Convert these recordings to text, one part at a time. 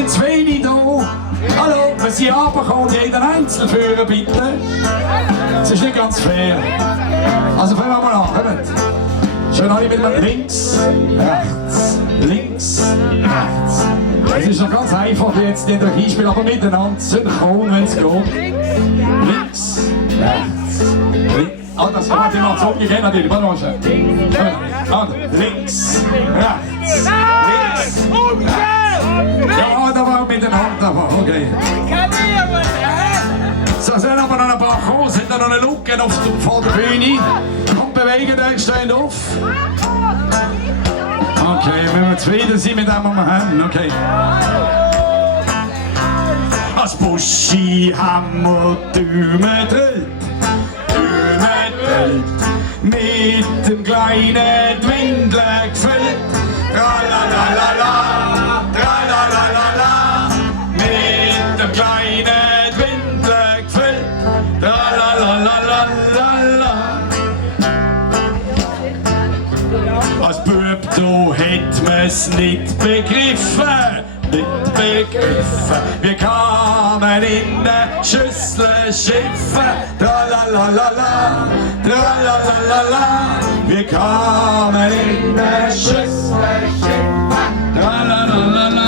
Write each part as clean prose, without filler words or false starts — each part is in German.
sind zu wenig da. Hallo, wenn Sie runterkommen, jeden einzeln führen, bitte. Das ist nicht ganz fair. Also fangen wir mal an, kommt. Schön alle mit links, rechts, links, rechts. Es ist noch ganz einfach jetzt nicht durch einspielen, aber miteinander synchron, wenn es geht. Links, rechts, links. Ah, das macht immer so umgekehrt natürlich, warte mal schön. Links, rechts, links, rechts. Ja, da war miteinander, aber okay. So, sind aber noch ein paar kommen, sind da noch eine Lücke vor der Bühne. Kommt, bewegen euch, steht auf. Okay, wenn wir zufrieden sind mit dem, was wir haben, okay. Als Buschi haben wir Däumen drillt, mit dem kleinen Dwindler gefüllt. Tralalalala, tralalalala, mit dem kleinen Dwindler gefüllt. Tralalalala. Als Bub da hätt man's nicht begriffen, Wir kamen in eine Schüssel schiffen, tralalala, tralalala. Wir kamen in eine Schüssel schiffen, tralalala.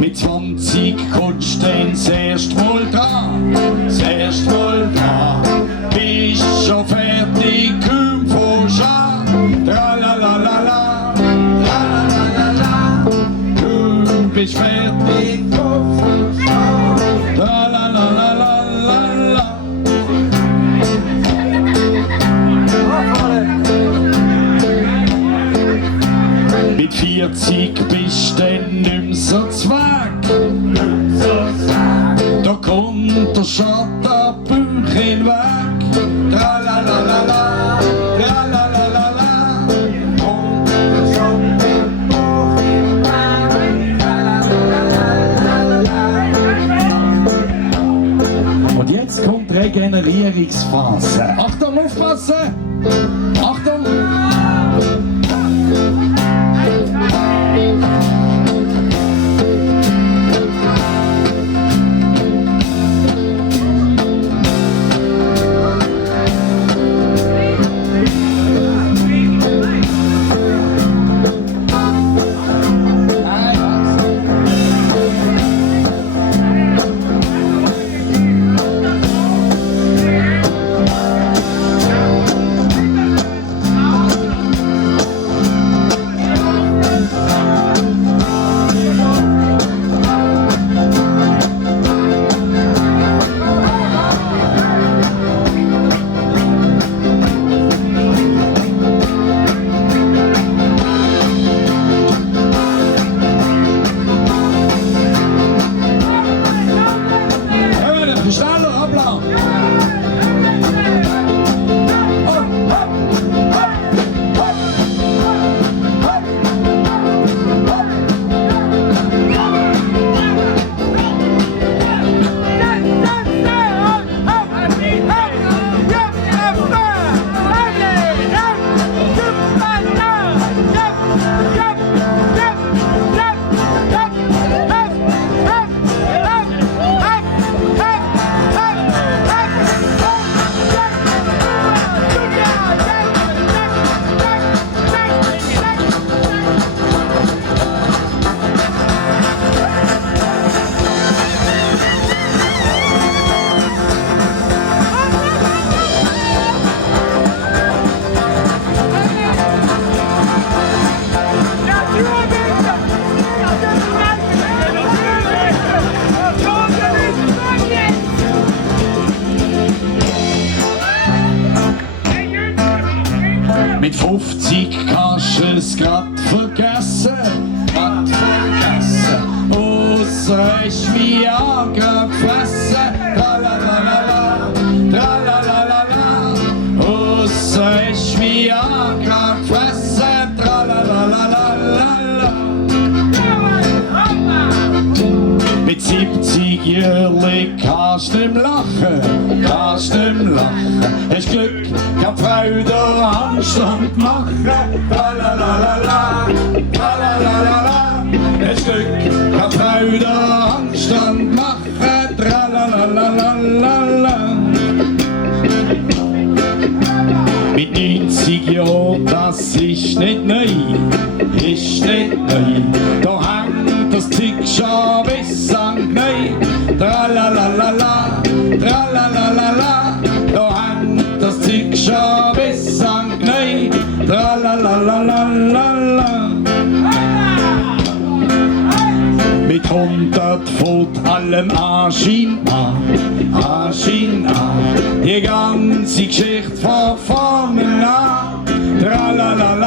Mit 20 kommst du das erste Mal dran, bist schon fertig, komm von Scham, tralalala, tralalala, du bist fertig, komm von Scham, tralalala. Mit 40 bist du dann nicht mehr so zwag, da kommt der Schotterbauch in den Weg. Tralalala, tralalala, kommt der Schotterbauch in den Weg. Und jetzt kommt die Regenerierungsphase. Achtung, aufpassen! Achtung! Mit 50 kannst du es grad vergessen, ausser ist wie Viagra gefressen, tralalala, tralalala, ausser ist wie Viagra gefressen, tralalala. Mit 70 jährlich kannst du nicht mehr lachen, hast Glück, keine Freude, Anstand machen, tralalala. das ist nicht neu, ist nicht neu. Da hängt das Zeug schon bis an neu. Tralalala, tralalala, da hängt das Zeug schon bis an neu. Tralalala. Mit 100 Volt allem Anschein an, die ganze Geschichte von vorne an. Tralalala.